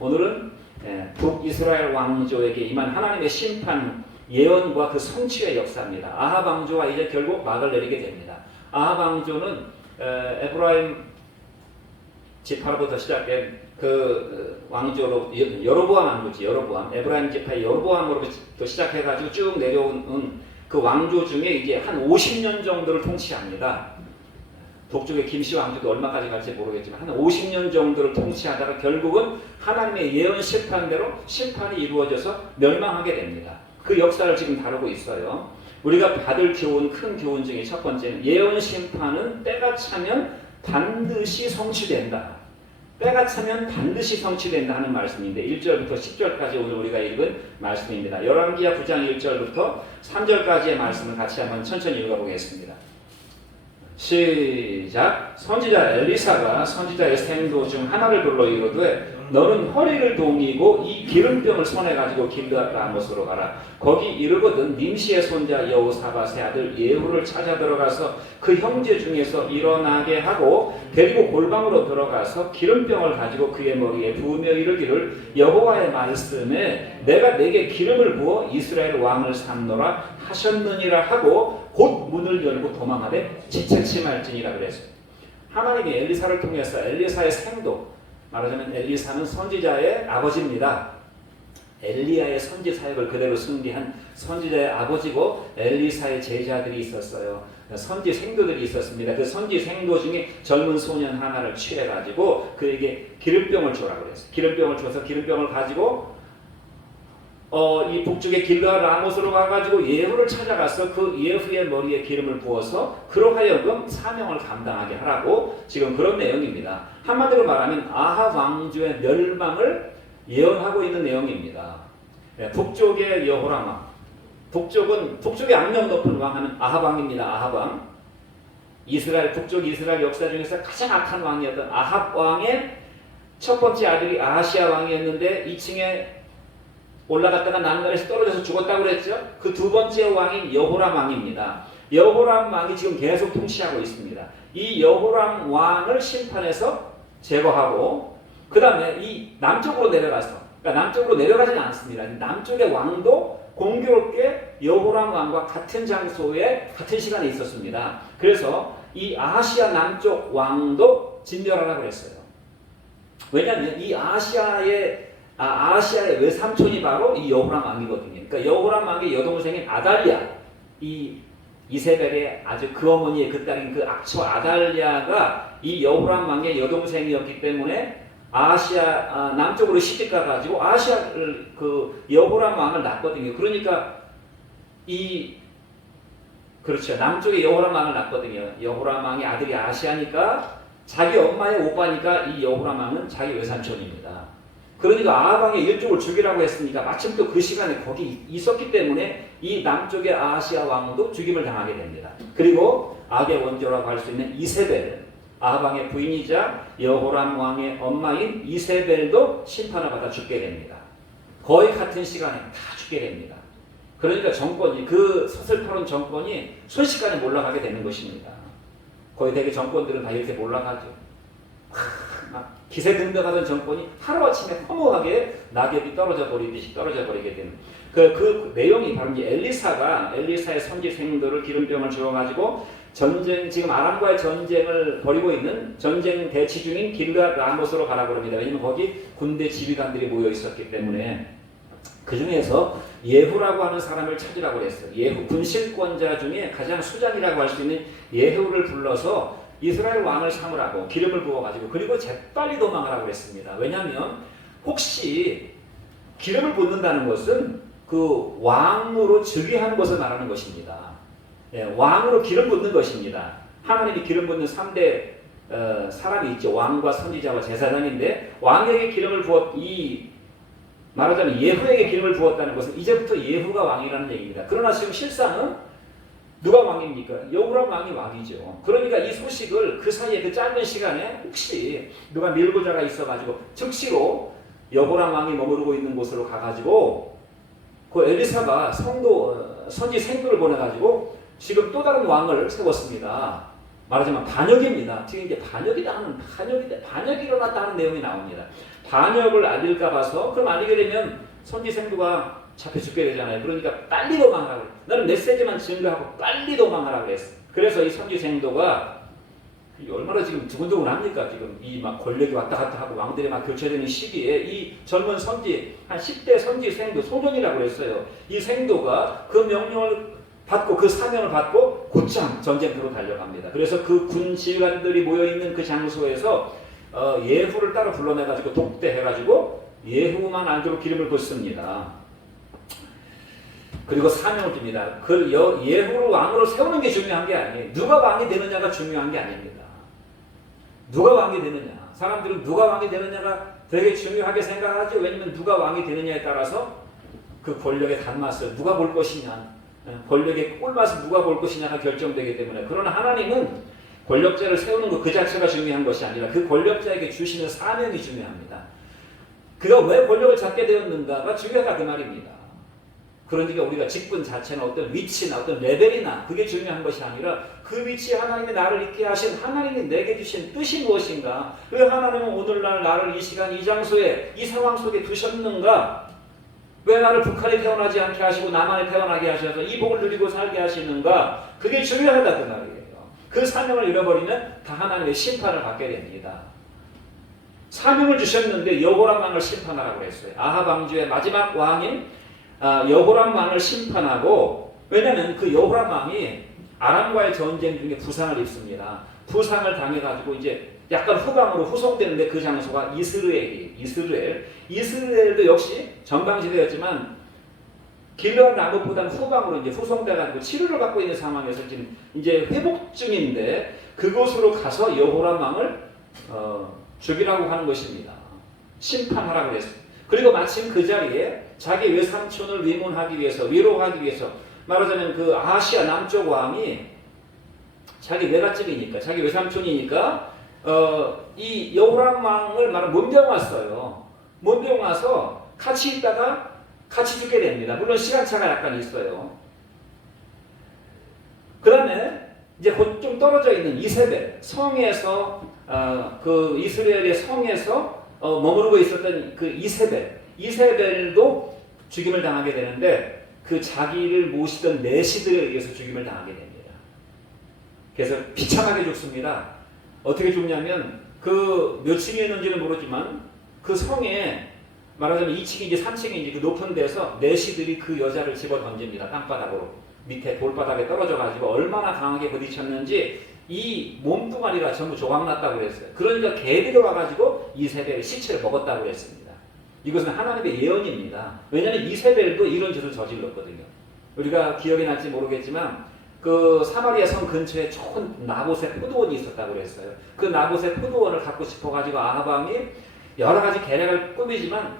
오늘은 북이스라엘 왕조에게 임한 하나님의 심판 예언과 그 성취의 역사입니다. 아합 왕조가 이제 결국 막을 내리게 됩니다. 아합 왕조는 에브라임 지파로부터 시작된 그 왕조로 여로보암 왕조지. 여로보암 에브라임 지파의 여로보암으로부터 시작해가지고 쭉 내려온 그 왕조 중에 이제 한 50년 정도를 통치합니다. 북쪽의 김씨 왕조도 얼마까지 갈지 모르겠지만 한 50년 정도를 통치하다가 결국은 하나님의 예언 심판대로 심판이 이루어져서 멸망하게 됩니다. 그 역사를 지금 다루고 있어요. 우리가 받을 교훈, 큰 교훈 중에 첫 번째는 예언 심판은 때가 차면 반드시 성취된다. 때가 차면 반드시 성취된다 하는 말씀인데 1절부터 10절까지 오늘 우리가 읽은 말씀입니다. 열왕기하 9장 1절부터 3절까지의 말씀을 같이 한번 천천히 읽어보겠습니다. 시작. 선지자 엘리사가 선지자의 생도 중 하나를 불러 이르되 너는 허리를 동이고 이 기름병을 손에 가지고 길르앗 라못으로 가라. 거기 이르거든 님시의 손자 여호사밧의 아들 예후를 찾아 들어가서 그 형제 중에서 일어나게 하고 데리고 골방으로 들어가서 기름병을 가지고 그의 머리에 부으며 이르기를 여호와의 말씀에 내가 내게 기름을 부어 이스라엘 왕을 삼노라 하셨느니라 하고 곧 문을 열고 도망하되 지체침할지니라 그랬어요. 하나님이 엘리사를 통해서 엘리사의 생도, 말하자면 엘리사는 선지자의 아버지입니다. 엘리야의 선지 사역을 그대로 승리한 선지자의 아버지고 엘리사의 제자들이 있었어요. 선지 생도들이 있었습니다. 그 선지 생도 중에 젊은 소년 하나를 취해가지고 그에게 기름병을 주라고 그랬어요. 기름병을 줘서 기름병을 가지고 이 북쪽의 길르앗 라못으로 가가지고 예후를 찾아가서 그 예후의 머리에 기름을 부어서 그로 하여금 사명을 감당하게 하라고 지금 그런 내용입니다. 한마디로 말하면 아합 왕조의 멸망을 예언하고 있는 내용입니다. 북쪽의 여호람 왕, 북쪽의 악명 높은 왕은 아합 왕입니다. 아합 왕, 북쪽 이스라엘 역사 중에서 가장 악한 왕이었던 아합 왕의 첫 번째 아들이 아하시아 왕이었는데 2층에 올라갔다가 난간에서 떨어져서 죽었다고 그랬죠. 그 두 번째 왕인 여호람 왕입니다. 여호람 왕이 지금 계속 통치하고 있습니다. 이 여호람 왕을 심판해서 제거하고 그 다음에 이 남쪽으로 내려가서, 그러니까 남쪽으로 내려가지는 않습니다. 남쪽의 왕도 공교롭게 여호람 왕과 같은 장소에 같은 시간에 있었습니다. 그래서 이 아하시아 남쪽 왕도 진멸하라고 그랬어요. 왜냐하면 이 아하시아의 외삼촌이 바로 이 여호람 왕이거든요. 그러니까 여호람 왕의 여동생인 아달랴, 이 이세벨의 아주 그 어머니의 그 딸인 그 악처 아달랴가 이 여호람 왕의 여동생이었기 때문에 아하시아 남쪽으로 시집가 가지고 아하시아를 그 여호람 왕을 낳거든요. 그러니까 그렇죠. 남쪽에 여호람 왕을 낳거든요. 여호람 왕의 아들이 아하시아니까 자기 엄마의 오빠니까 이 여호람 왕은 자기 외삼촌입니다. 그러니까 아합 왕의 일족을 죽이라고 했으니까 마침 또 그 시간에 거기 있었기 때문에 이 남쪽의 아하시아 왕도 죽임을 당하게 됩니다. 그리고 악의 원조라고 할 수 있는 이세벨, 아합 왕의 부인이자 여호람 왕의 엄마인 이세벨도 심판을 받아 죽게 됩니다. 거의 같은 시간에 다 죽게 됩니다. 그러니까 정권이, 그 서슬퍼런 정권이 순식간에 몰락하게 되는 것입니다. 거의 대개 정권들은 다 이렇게 몰락하죠. 기세등등하던 정권이 하루아침에 허무하게 낙엽이 떨어져 버리듯이 떨어져 버리게 되는 그 내용이 바로 이제 엘리사의 선지 생도를 기름병을 주어가지고 지금 아람과의 전쟁을 벌이고 있는 전쟁 대치 중인 길르앗 라못으로 가라고 합니다. 왜냐하면 거기 군대 지휘관들이 모여 있었기 때문에 그 중에서 예후라고 하는 사람을 찾으라고 했어요. 예후, 군실권자 중에 가장 수장이라고 할 수 있는 예후를 불러서 이스라엘 왕을 삼으라고 기름을 부어가지고 그리고 재빨리 도망하라고 했습니다. 왜냐하면 혹시 기름을 붓는다는 것은 그 왕으로 즉위하는 것을 말하는 것입니다. 왕으로 기름 붓는 것입니다. 하나님이 기름 붓는 3대 사람이 있죠. 왕과 선지자와 제사장인데 왕에게 기름을 말하자면 예후에게 기름을 부었다는 것은 이제부터 예후가 왕이라는 얘기입니다. 그러나 지금 실상은 누가 왕입니까? 여호람 왕이 왕이죠. 그러니까 이 소식을 그 사이에 그 짧은 시간에 혹시 누가 밀고자가 있어가지고 즉시로 여호람 왕이 머무르고 있는 곳으로 가가지고 그 엘리사가 선지 생도를 보내가지고 지금 또 다른 왕을 세웠습니다. 말하자면 반역입니다. 지금 이제 반역이 일어났다 하는 내용이 나옵니다. 반역을 알릴까 봐서 그럼 알리게 되면 선지생도가 잡혀 죽게 되잖아요. 그러니까 빨리 도망가라고. 나는 메시지만 증거하고 빨리 도망가라고 그랬어. 그래서 이 선지생도가 얼마나 지금 두근두근합니까? 지금 이 막 권력이 왔다 갔다 하고 왕들이 막 교체되는 시기에 이 젊은 선지 한 10대 선지생도 소년이라고 그랬어요. 이 생도가 그 명령을 받고 그 사명을 받고 곧장 전쟁터로 달려갑니다. 그래서 그 군 지휘관들이 모여 있는 그 장소에서 예후를 따로 불러내가지고 독대해가지고 예후만 알도록 기름을 붓습니다. 그리고 사명을 줍니다. 그 예후를 왕으로 세우는 게 중요한 게 아니에요. 누가 왕이 되느냐가 중요한 게 아닙니다. 누가 왕이 되느냐. 사람들은 누가 왕이 되느냐가 되게 중요하게 생각하죠. 왜냐면 누가 왕이 되느냐에 따라서 그 권력의 단맛을 누가 볼 것이냐, 권력의 꿀맛을 누가 볼 것이냐가 결정되기 때문에. 그러나 하나님은 권력자를 세우는 것 그 자체가 중요한 것이 아니라 그 권력자에게 주시는 사명이 중요합니다. 그가 왜 권력을 잡게 되었는가가 중요하다 그 말입니다. 그러니까 우리가 직분 자체나 어떤 위치나 어떤 레벨이나 그게 중요한 것이 아니라 그 위치에 하나님이 나를 있게 하신 하나님이 내게 주신 뜻이 무엇인가, 왜 하나님은 오늘날 나를 이 시간 이 장소에 이 상황 속에 두셨는가, 왜 나를 북한에 태어나지 않게 하시고 남한에 태어나게 하셔서 이 복을 누리고 살게 하시는가, 그게 중요하다 그 말이에요. 그 사명을 잃어버리면 다 하나님의 심판을 받게 됩니다. 사명을 주셨는데 여호람 왕을 심판하라고 했어요. 아합 왕조의 마지막 왕인 여호람 왕을 심판하고, 왜냐하면 그 여호람 왕이 아람과의 전쟁 중에 부상을 입습니다. 부상을 당해가지고 이제 약간 후방으로 후송되는데 그 장소가 이스라엘도 역시 전방지대였지만 길르앗 라못보다는 후방으로 이제 후송돼가지고 치료를 받고 있는 상황에서 지금 이제 회복 중인데 그곳으로 가서 여호람 왕을 죽이라고 하는 것입니다. 심판하라고 그랬어요. 그리고 마침 그 자리에 자기 외삼촌을 위로하기 위해서 말하자면 그 아시아 남쪽 왕이 자기 외갓집이니까 자기 외삼촌이니까 이 여호람 왕을 몰려왔어요. 몰려와서 같이 있다가 같이 죽게 됩니다. 물론 시간차가 약간 있어요. 그 다음에 이제 곧 좀 떨어져 있는 이세벨 성에서 그 이스라엘의 성에서 머무르고 있었던 그 이세벨도 죽임을 당하게 되는데 그 자기를 모시던 내시들에 의해서 죽임을 당하게 됩니다. 그래서 비참하게 죽습니다. 어떻게 죽냐면 그 몇 층이었는지는 모르지만 그 성에 말하자면 2층인지 3층인지 그 높은 데서 내시들이 그 여자를 집어 던집니다. 땅바닥으로 밑에 돌바닥에 떨어져 가지고 얼마나 강하게 부딪혔는지 이 몸뚱아리가 전부 조각났다고 그랬어요. 그러니까 개들이 와가지고 이세벨의 시체를 먹었다고 그랬습니다. 이것은 하나님의 예언입니다. 왜냐하면 이세벨도 이런 짓을 저질렀거든요. 우리가 기억이 날지 모르겠지만 그 사마리아 성 근처에 좋은 나봇의 포도원이 있었다고 그랬어요. 그 나봇의 포도원을 갖고 싶어가지고 아합 왕이 여러 가지 계략을 꾸미지만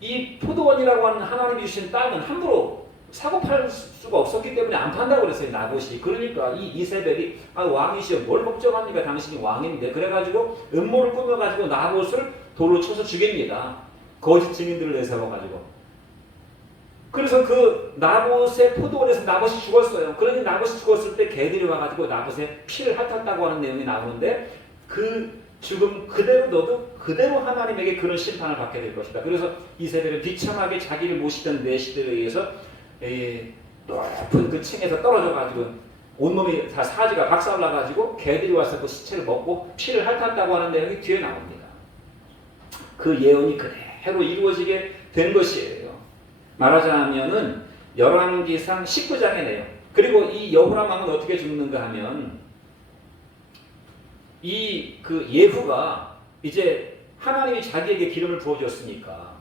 이 포도원이라고 하는 하나님이 주신 땅은 함부로 사고 팔 수가 없었기 때문에 안 판다고 그랬어요. 나봇이. 그러니까 이 이세벨이 왕이시여 뭘 걱정합니까? 당신이 왕인데. 그래가지고 음모를 꾸며가지고 나봇을 돌로 쳐서 죽입니다. 거짓 증인들을 내세워가지고. 그래서 그 나봇의 포도원에서 나봇이 죽었어요. 그러니 나봇이 죽었을 때 개들이 와가지고 나봇의 피를 핥았다고 하는 내용이 나오는데 그 죽음 그대로 너도 그대로 하나님에게 그런 심판을 받게 될 것이다. 그래서 이세벨은 비참하게 자기를 모시던 내시들에 의해서 높은 그 층에서 떨어져가지고 온몸이 다 사지가 박살나가지고 개들이 와서 그 시체를 먹고 피를 핥았다고 하는 내용이 뒤에 나옵니다. 그 예언이 그대로 이루어지게 된 것이에요. 말하자면은 열왕기상 19장의 내용. 그리고 이 여호람 왕은 어떻게 죽는가 하면 이 그 예후가 이제 하나님이 자기에게 기름을 부어줬으니까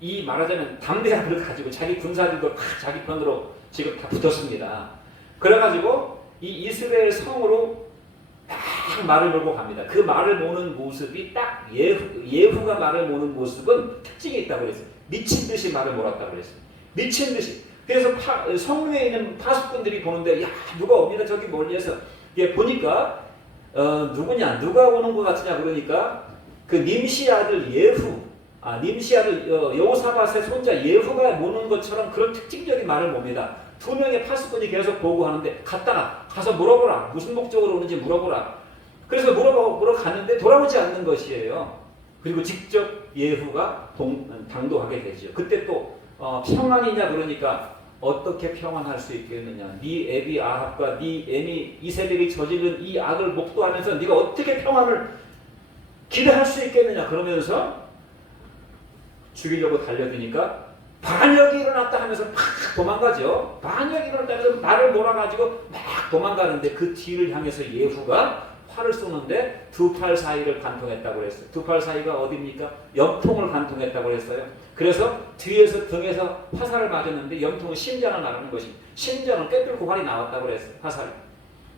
이 말하자면 담대함을 가지고 자기 군사들도 자기 편으로 지금 다 붙었습니다. 그래가지고 이 이스라엘 성으로 딱 말을 몰고 갑니다. 그 말을 모는 모습이 딱 예후가 말을 모는 모습은 특징이 있다고 그랬어요. 미친 듯이 말을 몰았다고 그랬어요. 미친 듯이. 그래서 성 위에 있는 파수꾼들이 보는데 야 누가 옵니다. 저기 멀리에서 보니까 누구냐 누가 오는 것 같으냐 그러니까 그 님시 아들 예후 님시 아들 여호사밧의 손자 예후가 모는 것처럼 그런 특징적인 말을 봅니다. 두 명의 파수꾼이 계속 보고하는데 가서 물어보라. 무슨 목적으로 오는지 물어보라. 그래서 물어 갔는데 돌아오지 않는 것이에요. 그리고 직접 예후가 당도하게 되죠. 그때 또 평안이냐 그러니까 어떻게 평안할 수 있겠느냐. 네 애비 아합과 네 애미 이세벨이 저지른 이 악을 목도하면서 네가 어떻게 평안을 기대할 수 있겠느냐. 그러면서 죽이려고 달려드니까 반역이 일어났다 하면서 막 도망가죠. 반역이 일어났다 하면서 말을 몰아가지고 막 도망가는데 그 뒤를 향해서 예후가 활을 쏘는데 두 팔 사이를 관통했다고 그랬어요. 두 팔 사이가 어디입니까? 염통을 관통했다고 그랬어요. 그래서 뒤에서 등에서 화살을 맞았는데 염통은 심장을 나르는 것입니다. 심장을 꿰뚫고 활이 나왔다고 그랬어요. 화살이.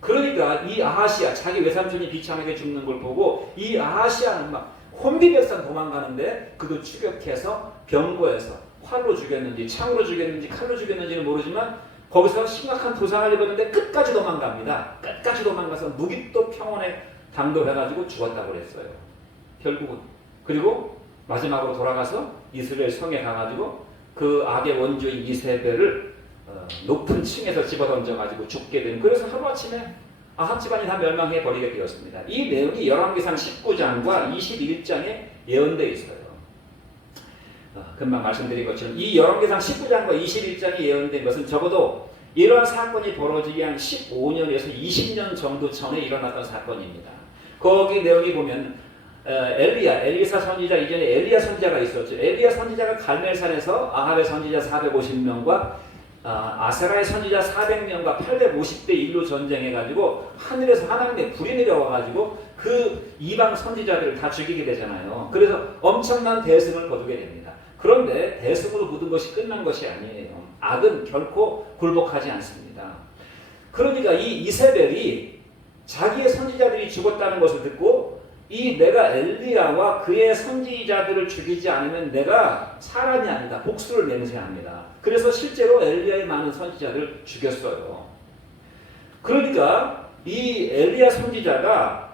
그러니까 이 아하시아, 자기 외삼촌이 비참하게 죽는 걸 보고 이 아하시아는 막 혼비백산 도망가는데 그도 추격해서 병거에서 활로 죽였는지 창으로 죽였는지 칼로 죽였는지는 모르지만 거기서 심각한 부상을 입었는데 끝까지 도망갑니다. 끝까지 도망가서 무기또 평원에 당도해가지고 죽었다고 그랬어요. 결국은. 그리고 마지막으로 돌아가서 이스라엘 성에 가가지고 그 악의 원조인 이세벨을 높은 층에서 집어던져가지고 죽게 된. 그래서 하루아침에 아합 집안이 다 멸망해 버리게 되었습니다. 이 내용이 열왕기상 19장과 21장에 예언되어 있어요. 금방 말씀드린 것처럼 이 열왕기상 19장과 21장이 예언된 것은 적어도 이러한 사건이 벌어지기 한 15년에서 20년 정도 전에 일어났던 사건입니다. 거기 내용이 보면 엘리사 선지자 이전에 엘리야 선지자가 있었죠. 엘리야 선지자가 갈멜산에서 아합의 선지자 450명과 아세라의 선지자 400명과 850대 1로 전쟁해가지고 하늘에서 하나님의 불이 내려와가지고 그 이방 선지자들을 다 죽이게 되잖아요. 그래서 엄청난 대승을 거두게 됩니다. 그런데 대승으로 묻은 것이 끝난 것이 아니에요. 악은 결코 굴복하지 않습니다. 그러니까 이 이세벨이 자기의 선지자들이 죽었다는 것을 듣고 내가 엘리야와 그의 선지자들을 죽이지 않으면 내가 사람이 아니다. 복수를 맹세합니다. 그래서 실제로 엘리야의 많은 선지자들을 죽였어요. 그러니까 이 엘리야 선지자가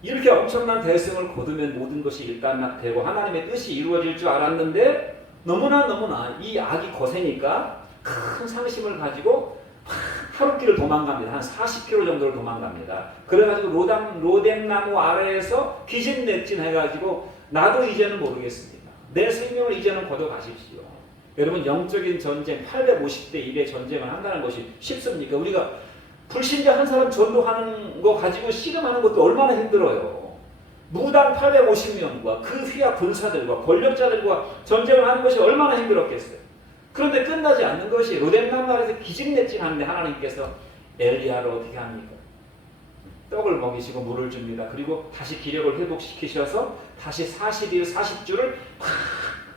이렇게 엄청난 대승을 거두면 모든 것이 일단락되고 하나님의 뜻이 이루어질 줄 알았는데 너무나 이 악이 거세니까 큰 상심을 가지고 하룻길을 도망갑니다. 한 40km 정도를 도망갑니다. 그래가지고 로뎀나무 아래에서 기진맥진 해가지고 나도 이제는 모르겠습니다. 내 생명을 이제는 걷어가십시오. 여러분 영적인 전쟁 850대 1의 전쟁을 한다는 것이 쉽습니까? 우리가 불신자 한 사람 전도하는 거 가지고 씨름하는 것도 얼마나 힘들어요. 무당 850명과 그 휘하 군사들과 권력자들과 전쟁을 하는 것이 얼마나 힘들었겠어요. 그런데 끝나지 않는 것이 로뎀나무 아래에서 기진맥진하는데 하나님께서 엘리야를 어떻게 합니까? 떡을 먹이시고 물을 줍니다. 그리고 다시 기력을 회복시키셔서 다시 40일 40주를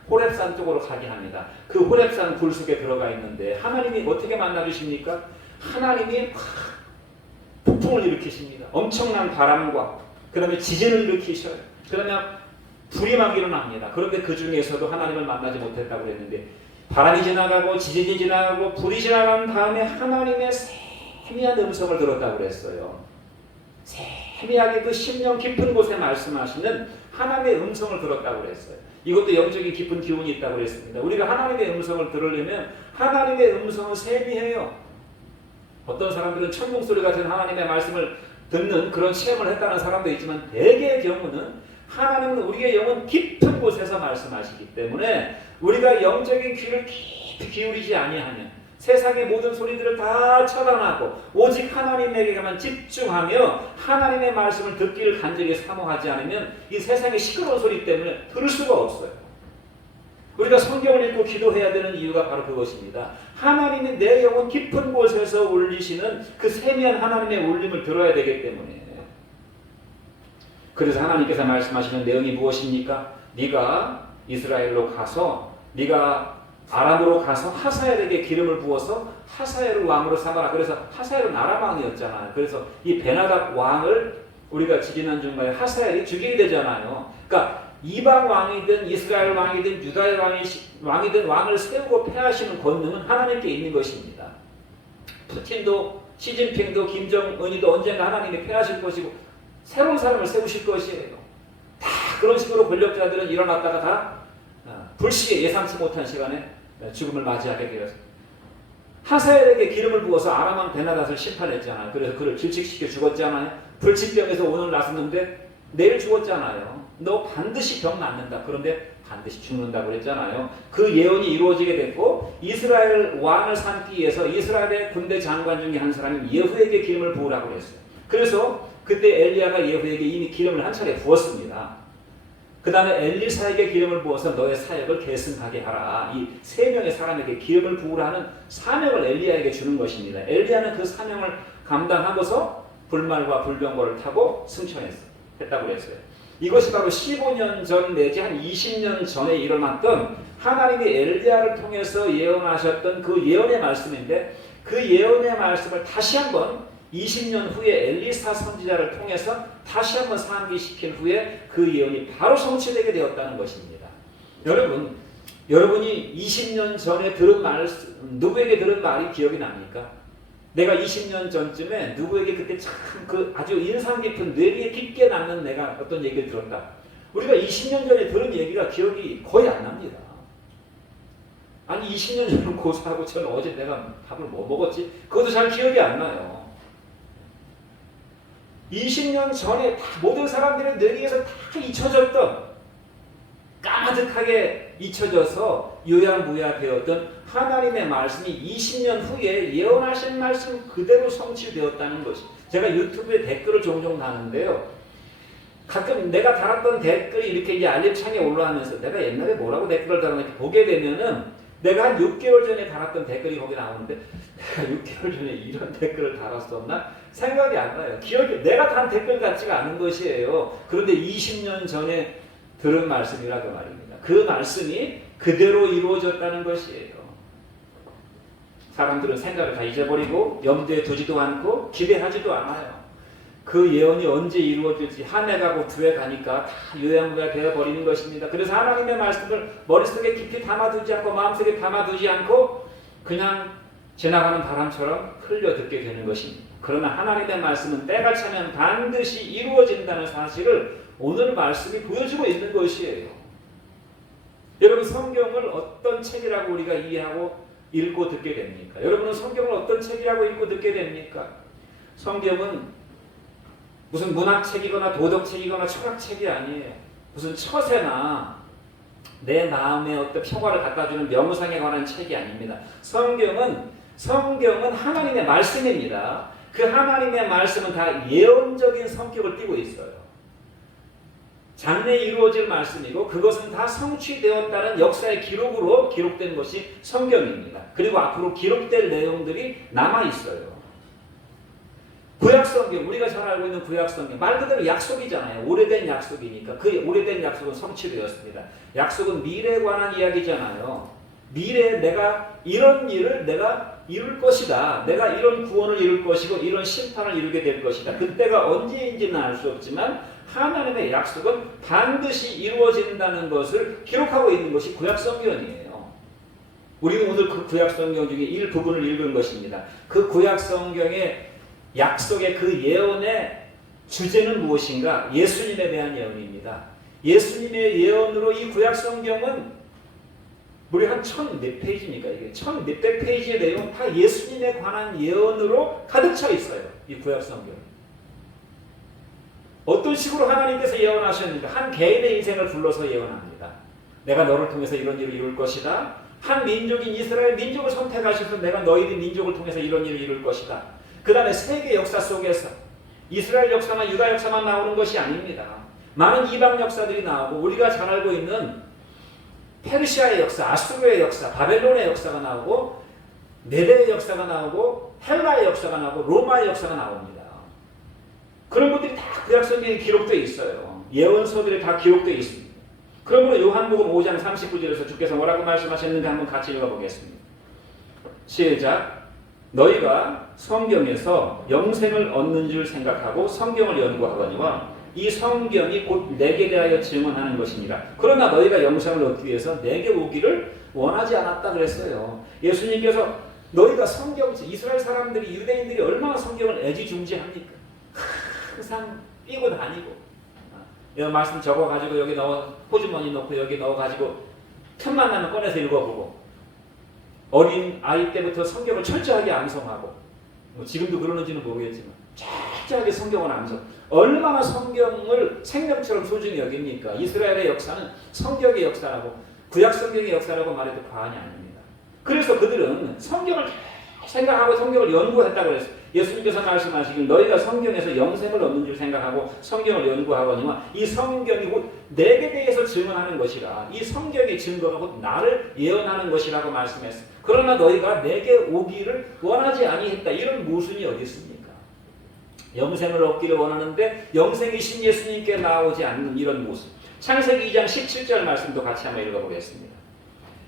호렙산 쪽으로 가게 합니다. 그 호렙산 굴 속에 들어가 있는데 하나님이 어떻게 만나주십니까? 하나님이 폭풍을 일으키십니다. 엄청난 바람과 그 다음에 지진을 일으키셔요. 그 다음에 불이 막 일어납니다. 그런데 그 중에서도 하나님을 만나지 못했다고 했는데 바람이 지나가고 지진이 지나가고 불이 지나간 다음에 하나님의 세미한 음성을 들었다고 그랬어요. 세미하게 그 심령 깊은 곳에 말씀하시는 하나님의 음성을 들었다고 그랬어요. 이것도 영적인 깊은 기운이 있다고 그랬습니다. 우리가 하나님의 음성을 들으려면 하나님의 음성은 세미해요. 어떤 사람들은 천둥 소리 같은 하나님의 말씀을 듣는 그런 체험을 했다는 사람도 있지만 대개의 경우는 하나님은 우리의 영혼 깊은 곳에서 말씀하시기 때문에 우리가 영적인 귀를 깊이 기울이지 아니하면 세상의 모든 소리들을 다 차단하고 오직 하나님에게만 집중하며 하나님의 말씀을 듣기를 간절히 사모하지 않으면 이 세상의 시끄러운 소리 때문에 들을 수가 없어요. 우리가 성경을 읽고 기도해야 되는 이유가 바로 그것입니다. 하나님이 내 영혼 깊은 곳에서 울리시는 그 세미한 하나님의 울림을 들어야 되기 때문에. 그래서 하나님께서 말씀하시는 내용이 무엇입니까? 네가 이스라엘로 가서 네가 아람으로 가서 하사엘에게 기름을 부어서 하사엘을 왕으로 삼아라. 그래서 하사엘은 아람 왕이었잖아요. 그래서 이 베나답 왕을 우리가 지지난 중간에 하사엘이 죽이게 되잖아요. 그러니까 이방 왕이든 이스라엘 왕이든 유다의 왕이든 왕을 세우고 패하시는 권능은 하나님께 있는 것입니다. 푸틴도 시진핑도 김정은이도 언젠가 하나님이 패하실 것이고 새로운 사람을 세우실 것이에요. 다 그런 식으로 권력자들은 일어났다가 다 불시에 예상치 못한 시간에 죽음을 맞이하게 되었습니다. 하사엘에게 기름을 부어서 아람 왕 베나닷을 심판했잖아요. 그래서 그를 질식시켜 죽었잖아요. 불치병에서 오늘 났었는데 내일 죽었잖아요. 너 반드시 병 낫는다. 그런데 반드시 죽는다고 그랬잖아요. 그 예언이 이루어지게 됐고 이스라엘 왕을 삼기 위해서 이스라엘의 군대 장관 중에 한 사람이 예후에게 기름을 부으라고 그랬어요. 그래서 그때 엘리야가 예후에게 이미 기름을 한 차례 부었습니다. 그 다음에 엘리사에게 기름을 부어서 너의 사역을 계승하게 하라. 이 세 명의 사람에게 기름을 부으라 하는 사명을 엘리야에게 주는 것입니다. 엘리야는 그 사명을 감당하고서 불말과 불병거를 타고 승천했다고 그랬어요. 이것이 바로 15년 전 내지 한 20년 전에 일어났던 하나님이 엘리야를 통해서 예언하셨던 그 예언의 말씀인데, 그 예언의 말씀을 다시 한번 20년 후에 엘리사 선지자를 통해서 다시 한번 상기시킨 후에 그 예언이 바로 성취되게 되었다는 것입니다. 여러분이 20년 전에 들은 누구에게 들은 말이 기억이 납니까? 내가 20년 전쯤에 누구에게 그때 참 그 아주 인상 깊은 뇌리에 깊게 남는 내가 어떤 얘기를 들었다. 우리가 20년 전에 들은 얘기가 기억이 거의 안 납니다. 아니 20년 전은 고사하고 저는 어제 내가 밥을 뭐 먹었지? 그것도 잘 기억이 안 나요. 20년 전에 다 모든 사람들의 뇌리에서 다 잊혀졌던, 까마득하게 잊혀져서 요양무야되었던 하나님의 말씀이 20년 후에 예언하신 말씀 그대로 성취되었다는 것이. 제가 유튜브에 댓글을 종종 다는데요. 가끔 내가 달았던 댓글이 이렇게 이제 알림창에 올라오면서 내가 옛날에 뭐라고 댓글을 달았는지 보게 되면은 내가 한 6개월 전에 달았던 댓글이 거기 나오는데 내가 6개월 전에 이런 댓글을 달았었나? 생각이 안 나요. 기억이, 내가 단 댓글 같지가 않은 것이에요. 그런데 20년 전에 들은 말씀이라고 말입니다. 그 말씀이 그대로 이루어졌다는 것이에요. 사람들은 생각을 다 잊어버리고 염두에 두지도 않고 기대하지도 않아요. 그 예언이 언제 이루어질지 한 해 가고 두 해 가니까 다 요양무야 되어버리는 것입니다. 그래서 하나님의 말씀을 머릿속에 깊이 담아두지 않고 마음속에 담아두지 않고 그냥 지나가는 바람처럼 흘려 듣게 되는 것입니다. 그러나 하나님의 말씀은 때가 차면 반드시 이루어진다는 사실을 오늘 말씀이 보여주고 있는 것이에요. 여러분, 성경을 어떤 책이라고 우리가 이해하고 읽고 듣게 됩니까? 여러분은 성경을 어떤 책이라고 읽고 듣게 됩니까? 성경은 무슨 문학책이거나 도덕책이거나 철학책이 아니에요. 무슨 처세나 내 마음에 어떤 평화를 갖다주는 명상에 관한 책이 아닙니다. 성경은 하나님의 말씀입니다. 그 하나님의 말씀은 다 예언적인 성격을 띠고 있어요. 장래에 이루어질 말씀이고 그것은 다 성취되었다는 역사의 기록으로 기록된 것이 성경입니다. 그리고 앞으로 기록될 내용들이 남아있어요. 구약성경, 우리가 잘 알고 있는 구약성경, 말 그대로 약속이잖아요. 오래된 약속이니까 그 오래된 약속은 성취되었습니다. 약속은 미래에 관한 이야기잖아요. 미래에 내가 이런 일을 내가 이룰 것이다. 내가 이런 구원을 이룰 것이고 이런 심판을 이루게 될 것이다. 그때가 언제인지는 알 수 없지만 하나님의 약속은 반드시 이루어진다는 것을 기록하고 있는 것이 구약성경이에요. 우리는 오늘 그 구약성경 중에 일부분을 읽은 것입니다. 그 구약성경의 약속의 그 예언의 주제는 무엇인가? 예수님에 대한 예언입니다. 예수님의 예언으로 이 구약성경은 무려 한 1000몇 페이지입니까? 이게 1000몇백 페이지의 내용 다 예수님에 관한 예언으로 가득 차 있어요. 이 구약성경. 어떤 식으로 하나님께서 예언하셨는가? 한 개인의 인생을 불러서 예언합니다. 내가 너를 통해서 이런 일을 이룰 것이다. 한 민족인 이스라엘 민족을 선택하셔서 내가 너희들 민족을 통해서 이런 일을 이룰 것이다. 그 다음에 세계 역사 속에서 이스라엘 역사나 유다 역사만 나오는 것이 아닙니다. 많은 이방 역사들이 나오고 우리가 잘 알고 있는 페르시아의 역사, 아수르의 역사, 바벨론의 역사가 나오고 메대의 역사가 나오고 헬라의 역사가 나오고 로마의 역사가 나옵니다. 그런 것들이 다 구약성경에 기록되어 있어요. 예언서들이 다 기록되어 있습니다. 그러므로 요한복음 5장 39절에서 주께서 뭐라고 말씀하셨는지 한번 같이 읽어보겠습니다. 시작. 너희가 성경에서 영생을 얻는 줄 생각하고 성경을 연구하거니와 이 성경이 곧 내게 대하여 증언하는 것이니라. 그러나 너희가 영생을 얻기 위해서 내게 오기를 원하지 않았다 그랬어요. 예수님께서 너희가 성경, 이스라엘 사람들이 유대인들이 얼마나 성경을 애지중지합니까? 항상 삐고 다니고 이런 말씀 적어가지고 여기 넣어 호주머니 넣고 여기 넣어가지고 틈만 나면 꺼내서 읽어보고 어린 아이 때부터 성경을 철저하게 암송하고, 뭐 지금도 그러는지는 모르겠지만 철저하게 성경을 암송. 얼마나 성경을 생명처럼 소중히 여깁니까? 이스라엘의 역사는 성경의 역사라고, 구약 성경의 역사라고 말해도 과언이 아닙니다. 그래서 그들은 성경을 생각하고 성경을 연구했다고 그랬어요. 예수님께서 말씀하시길 너희가 성경에서 영생을 얻는 줄 생각하고 성경을 연구하거니와 이 성경이 곧 내게 대해서 증언하는 것이라. 이 성경의 증거가 곧 나를 예언하는 것이라고 말씀했어요. 그러나 너희가 내게 오기를 원하지 아니했다. 이런 모순이 어디 있습니까? 영생을 얻기를 원하는데 영생이신 예수님께 나오지 않는 이런 모습. 창세기 2장 17절 말씀도 같이 한번 읽어보겠습니다.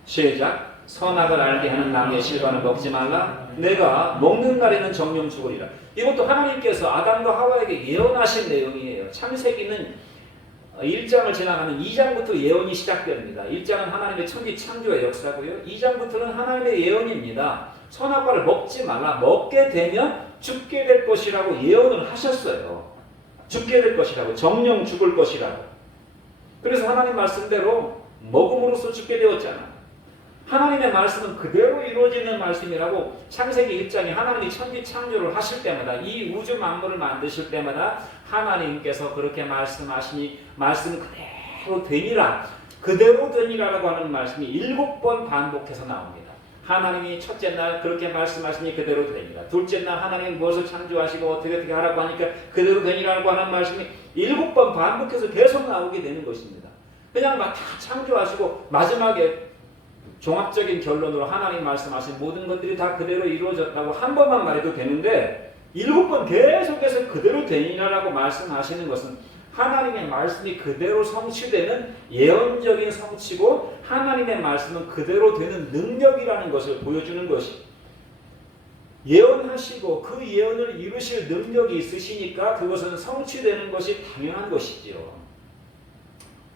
시작. 선악을 알게 하는 나무의 실과는 먹지 말라. 내가 먹는 날에는 정령 죽으리라. 이것도 하나님께서 아담과 하와에게 예언하신 내용이에요. 창세기는 1장을 지나가는 2장부터 예언이 시작됩니다. 1장은 하나님의 천지 창조의 역사고요. 2장부터는 하나님의 예언입니다. 선악과를 먹지 말라. 먹게 되면 죽게 될 것이라고 예언을 하셨어요. 죽게 될 것이라고. 정령 죽을 것이라고. 그래서 하나님 말씀대로 먹음으로써 죽게 되었잖아요. 하나님의 말씀은 그대로 이루어지는 말씀이라고 창세기 1장에 하나님이 천지 창조를 하실 때마다 이 우주 만물을 만드실 때마다 하나님께서 그렇게 말씀하시니 말씀 그대로 되니라. 그대로 되니라라고 하는 말씀이 7번 반복해서 나옵니다. 하나님이 첫째 날 그렇게 말씀하시니 그대로 되니라. 둘째 날 하나님이 무엇을 창조하시고 어떻게 하라고 하니까 그대로 되니라고 하는 말씀이 7번 반복해서 계속 나오게 되는 것입니다. 그냥 막 다 창조하시고 마지막에 종합적인 결론으로 하나님 말씀하신 모든 것들이 다 그대로 이루어졌다고 한 번만 말해도 되는데 7번 계속해서 그대로 되니라라고 말씀하시는 것은 하나님의 말씀이 그대로 성취되는 예언적인 성취고 하나님의 말씀은 그대로 되는 능력이라는 것을 보여주는 것이 예언하시고 그 예언을 이루실 능력이 있으시니까 그것은 성취되는 것이 당연한 것이지요.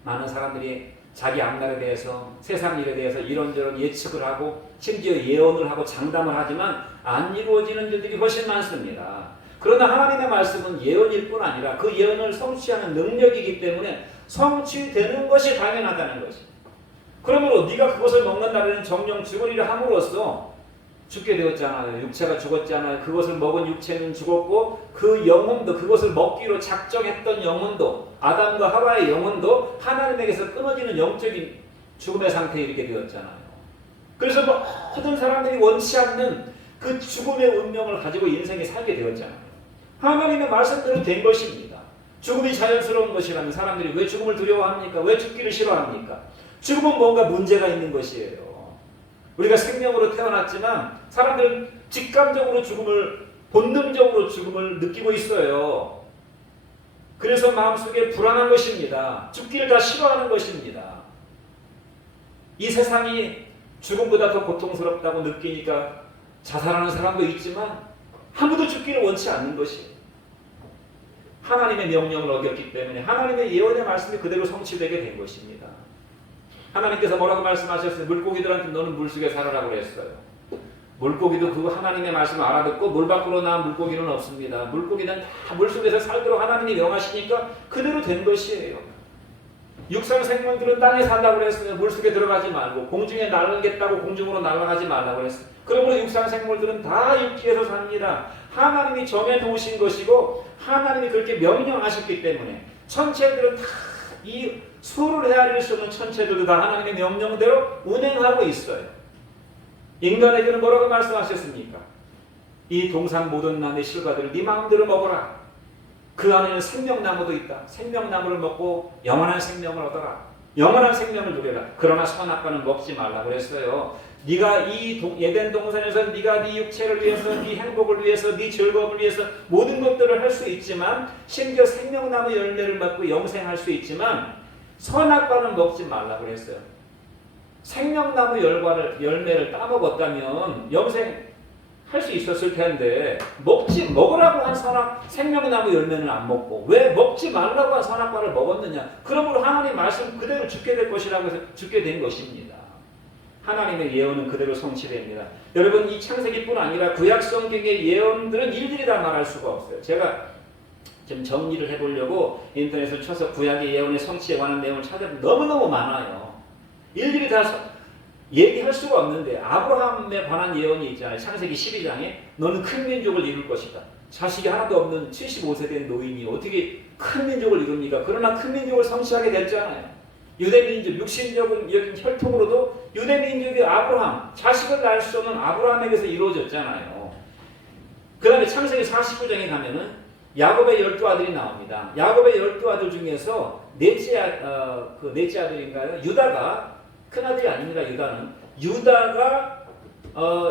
많은 사람들이 자기 앞날에 대해서 세상 일에 대해서 이런저런 예측을 하고 심지어 예언을 하고 장담을 하지만 안 이루어지는 일들이 훨씬 많습니다. 그러나 하나님의 말씀은 예언일 뿐 아니라 그 예언을 성취하는 능력이기 때문에 성취되는 것이 당연하다는 것입니다. 그러므로 네가 그것을 먹는 날에는 정령 죽으리라 함으로써 죽게 되었잖아요. 육체가 죽었잖아요. 그것을 먹은 육체는 죽었고 그 영혼도 그것을 먹기로 작정했던 영혼도 아담과 하와의 영혼도 하나님에게서 끊어지는 영적인 죽음의 상태에 이르게 되었잖아요. 그래서 모든 사람들이 원치 않는 그 죽음의 운명을 가지고 인생에 살게 되었잖아요. 하나님의 말씀대로 된 것입니다. 죽음이 자연스러운 것이라면 사람들이 왜 죽음을 두려워합니까? 왜 죽기를 싫어합니까? 죽음은 뭔가 문제가 있는 것이에요. 우리가 생명으로 태어났지만 사람들은 직감적으로 죽음을, 본능적으로 죽음을 느끼고 있어요. 그래서 마음속에 불안한 것입니다. 죽기를 다 싫어하는 것입니다. 이 세상이 죽음보다 더 고통스럽다고 느끼니까 자살하는 사람도 있지만 아무도 죽기를 원치 않는 것이에요. 하나님의 명령을 어겼기 때문에 하나님의 예언의 말씀이 그대로 성취되게 된 것입니다. 하나님께서 뭐라고 말씀하셨어요? 물고기들한테 너는 물속에 살아라고 그랬어요. 물고기도 그 하나님의 말씀을 알아듣고 물 밖으로 나온 물고기는 없습니다. 물고기는 다 물속에서 살도록 하나님이 명하시니까 그대로 된 것이에요. 육상 생물들은 땅에 살라고 그랬어요. 물속에 들어가지 말고 공중에 날겠다고 공중으로 날아가지 말라고 그랬어요. 그러므로 육상 생물들은 다 육지에서 삽니다. 하나님이 정해놓으신 것이고 하나님이 그렇게 명령하셨기 때문에 천체들은 다 이 수를 헤아릴 수 없는 천체들도 다 하나님의 명령대로 운행하고 있어요. 인간에게는 뭐라고 말씀하셨습니까? 이 동산 모든 나무의 실과들을 네 마음대로 먹어라. 그 안에는 생명나무도 있다. 생명나무를 먹고 영원한 생명을 얻어라. 영원한 생명을 누려라. 그러나 선악과는 먹지 말라고 그랬어요. 네가 이 에덴 동산에서 네가 네 육체를 위해서, 네 행복을 위해서, 네 즐거움을 위해서 모든 것들을 할 수 있지만 심지어 생명나무 열매를 먹고 영생할 수 있지만 선악과는 먹지 말라고 그랬어요. 생명나무 열매를 따먹었다면 영생할 수 있었을 텐데 먹으라고 한 생명나무 열매는 안 먹고 왜 먹지 말라고 한 선악과를 먹었느냐? 그러므로 하나님 말씀 그대로 죽게 될 것이라고 해서 죽게 된 것입니다. 하나님의 예언은 그대로 성취됩니다. 여러분 이 창세기뿐 아니라 구약 성경의 예언들은 일일이 다 말할 수가 없어요. 제가 좀 정리를 해보려고 인터넷을 쳐서 구약의 예언의 성취에 관한 내용을 찾아보면 너무너무 많아요. 일일이 다 얘기할 수가 없는데 아브라함에 관한 예언이 있잖아요. 창세기 12장에 너는 큰 민족을 이룰 것이다. 자식이 하나도 없는 75세 된 노인이 어떻게 큰 민족을 이룹니까? 그러나 큰 민족을 성취하게 됐잖아요. 유대민족, 육신적인 혈통으로도 유대민족의 아브라함, 자식을 낳을 수 없는 아브라함에게서 이루어졌잖아요. 그 다음에 창세기 49장에 가면은 야곱의 12아들이 나옵니다. 야곱의 12아들 중에서 넷째 아들인가요? 유다가, 큰아들이 아닙니다. 유다가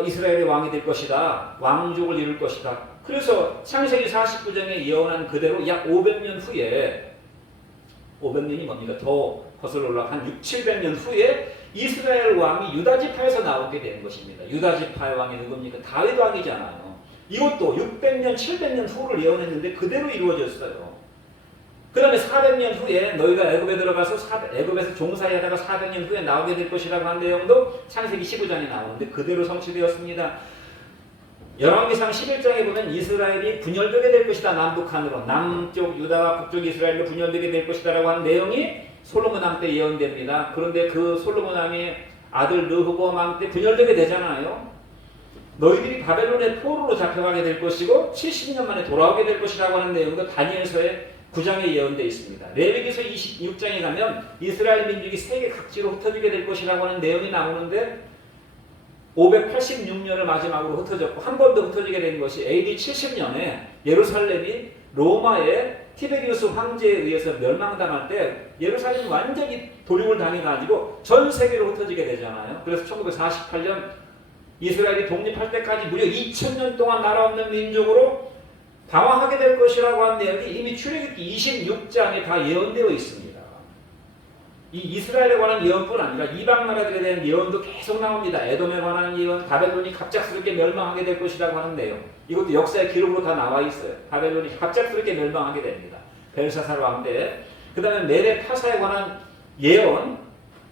이스라엘의 왕이 될 것이다. 왕족을 이룰 것이다. 그래서 창세기 49장에 예언한 그대로 약 500년 후에, 500년이 뭡니까? 더 거슬러 올라 한 6, 700년 후에 이스라엘 왕이 유다지파에서 나오게 되는 것입니다. 유다지파의 왕이 누굽니까? 다윗 왕이잖아요. 이것도 600년, 700년 후를 예언했는데 그대로 이루어졌어요. 그 다음에 400년 후에 너희가 애굽에 들어가서 애굽에서 종살이하다가 400년 후에 나오게 될 것이라고 하는 내용도 창세기 15장에 나오는데 그대로 성취되었습니다. 열왕기상 11장에 보면 이스라엘이 분열되게 될 것이다. 남북한으로 남쪽 유다와 북쪽 이스라엘로 분열되게 될 것이다 라고 하는 내용이 솔로몬 왕 때 예언됩니다. 그런데 그 솔로몬 왕의 아들 르호보암 왕 때 분열되게 되잖아요. 너희들이 바벨론의 포로로 잡혀가게 될 것이고 70년 만에 돌아오게 될 것이라고 하는 내용도 다니엘서의 9장에 예언되어 있습니다. 레위기서 26장에 가면 이스라엘 민족이 세계 각지로 흩어지게 될 것이라고 하는 내용이 나오는데 586년을 마지막으로 흩어졌고 한 번 더 흩어지게 된 것이 AD 70년에 예루살렘이 로마의 티베리우스 황제에 의해서 멸망당할 때 예루살렘이 완전히 도륙을 당해가지고 전 세계로 흩어지게 되잖아요. 그래서 1948년 이스라엘이 독립할 때까지 무려 2000년 동안 나라 없는 민족으로 방황하게 될 것이라고 하는 내용이 이미 출애굽기 26장에 다 예언되어 있습니다. 이 이스라엘에 관한 예언뿐 아니라 이방 나라들에 대한 예언도 계속 나옵니다. 에돔에 관한 예언, 바벨론이 갑작스럽게 멸망하게 될 것이라고 하는 내용. 이것도 역사의 기록으로 다 나와 있어요. 바벨론이 갑작스럽게 멸망하게 됩니다. 벨사살 왕 때. 그 다음에 메대 파사에 관한 예언,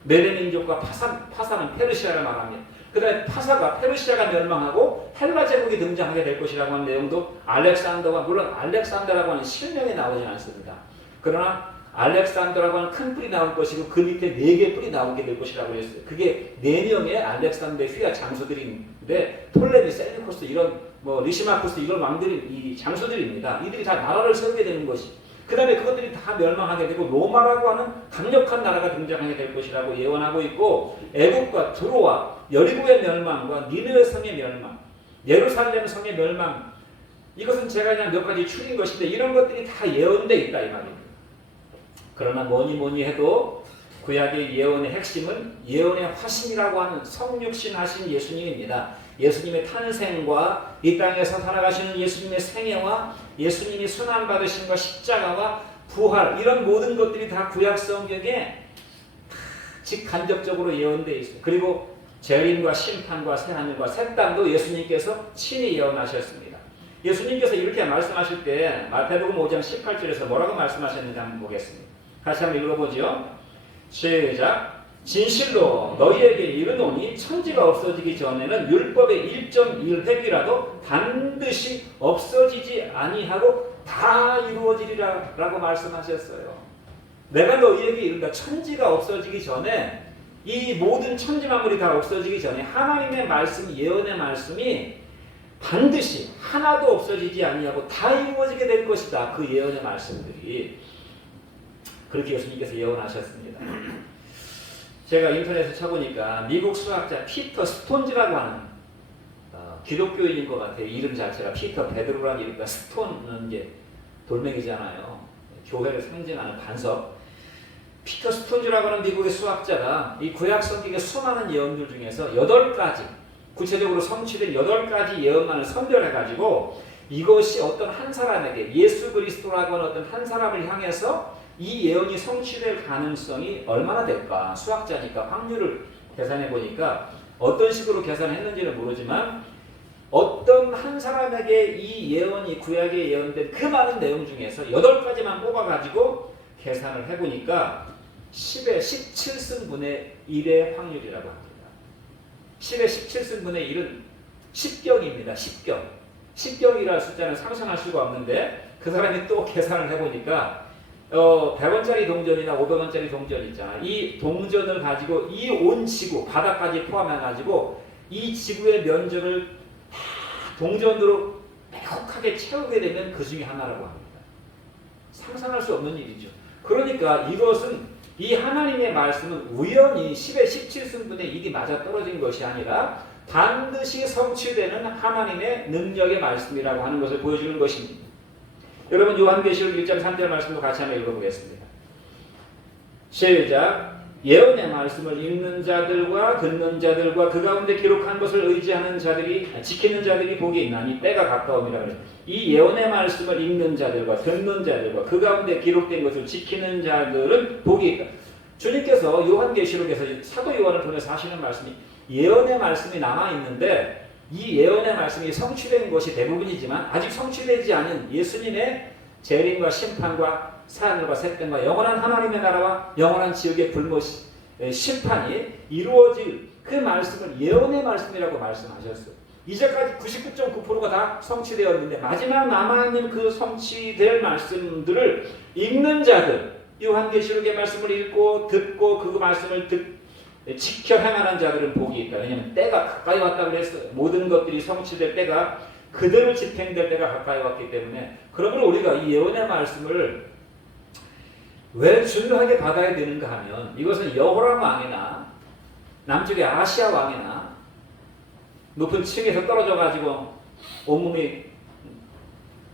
메대 민족과 파사는 페르시아를 말합니다. 그 다음에 파사가 페르시아가 멸망하고 헬라 제국이 등장하게 될 것이라고 하는 내용도 알렉산더가, 물론 알렉산더라고 하는 실명이 나오지 않습니다. 그러나 알렉산더라고 하는 큰 뿔이 나올 것이고 그 밑에 4개 뿔이 나오게 될 것이라고 했어요. 그게 4명의 알렉산더의 휘하 장수들인데 톨레미, 셀리코스 이런 리시마쿠스 이런 왕들이 이 장수들입니다. 이들이 다 나라를 세우게 되는 것이. 그 다음에 그것들이 다 멸망하게 되고 로마라고 하는 강력한 나라가 등장하게 될 것이라고 예언하고 있고 애국과 트로아, 여리고의 멸망과 니느웨 성의 멸망, 예루살렘 성의 멸망 이것은 제가 그냥 몇 가지 추린 것인데 이런 것들이 다 예언되어 있다 이 말입니다. 그러나 뭐니 해도 구약의 예언의 핵심은 예언의 화신이라고 하는 성육신 하신 예수님입니다. 예수님의 탄생과 이 땅에서 살아가시는 예수님의 생애와 예수님이 순환받으심과 십자가와 부활 이런 모든 것들이 다 구약 성경에 직간접적으로 예언되어 있어요. 그리고 재림과 심판과 새하늘과 새 땅도 예수님께서 친히 예언하셨습니다. 예수님께서 이렇게 말씀하실 때 마태복음 5장 18절에서 뭐라고 말씀하셨는지 한번 보겠습니다. 같이 한번 읽어보죠. 시작. 진실로 너희에게 이르노니 천지가 없어지기 전에는 율법의 1.1획이라도 반드시 없어지지 아니하고 다 이루어지리라 라고 말씀하셨어요. 내가 너희에게 이른다. 천지가 없어지기 전에 이 모든 천지만물이 다 없어지기 전에 하나님의 말씀, 예언의 말씀이 반드시 하나도 없어지지 아니하고 다 이루어지게 될 것이다. 그 예언의 말씀들이. 그렇게 예수님께서 예언하셨습니다. 제가 인터넷에 쳐보니까 미국 수학자 피터 스톤즈라고 하는 기독교인인 것 같아요. 이름 자체가 피터 베드로라는 이름과 스톤은 이제 돌멩이잖아요. 교회를 상징하는 반석. 피터 스톤즈라고 하는 미국의 수학자가 이 구약 성경의 수많은 예언들 중에서 8가지 구체적으로 성취된 8가지 예언만을 선별해가지고 이것이 어떤 한 사람에게 예수 그리스도라고 하는 어떤 한 사람을 향해서 이 예언이 성취될 가능성이 얼마나 될까? 수학자니까 확률을 계산해 보니까 어떤 식으로 계산했는지는 모르지만 어떤 한 사람에게 이 예언이 구약에 예언된 그 많은 내용 중에서 8가지만 뽑아가지고 계산을 해보니까 10의 17승분의 1의 확률이라고 합니다. 10의 17승분의 1은 10경입니다. 10경. 10경이라는 숫자는 상상할 수가 없는데 그 사람이 또 계산을 해보니까 100원짜리 동전이나 500원짜리 동전 있잖아. 이 동전을 가지고 이 온 지구, 바다까지 포함해가지고 이 지구의 면적을 다 동전으로 빼곡하게 채우게 되면 그 중에 하나라고 합니다. 상상할 수 없는 일이죠. 그러니까 이것은 이 하나님의 말씀은 우연히 10의 17승분의 1이 맞아 떨어진 것이 아니라 반드시 성취되는 하나님의 능력의 말씀이라고 하는 것을 보여주는 것입니다. 여러분 요한계시록 1장 3절 말씀도 같이 한번 읽어보겠습니다. 시작. 예언의 말씀을 읽는 자들과 듣는 자들과 그 가운데 기록한 것을 의지하는 자들이 지키는 자들이 복이 있나니 때가 가까움이라 그래요. 이 예언의 말씀을 읽는 자들과 듣는 자들과 그 가운데 기록된 것을 지키는 자들은 복이 있다. 주님께서 요한계시록에서 사도 요한을 통해서 하시는 말씀이 예언의 말씀이 남아있는데 이 예언의 말씀이 성취된 것이 대부분이지만 아직 성취되지 않은 예수님의 재림과 심판과 사하늘과 셋병과 영원한 하나님의 나라와 영원한 지옥의 불모 심판이 이루어질 그 말씀을 예언의 말씀이라고 말씀하셨어요. 이제까지 99.9%가 다 성취되었는데 마지막 남아있는 그 성취될 말씀들을 읽는 자들, 요한계시록의 말씀을 읽고 듣고 그 말씀을 지켜 행하는 자들은 복이 있다. 왜냐하면 때가 가까이 왔다 그랬어요. 모든 것들이 성취될 때가 그대로 집행될 때가 가까이 왔기 때문에 그러므로 우리가 이 예언의 말씀을 왜 중요하게 받아야 되는가 하면 이것은 여호람 왕이나 남쪽의 아시아 왕이나 높은 층에서 떨어져 가지고 온몸이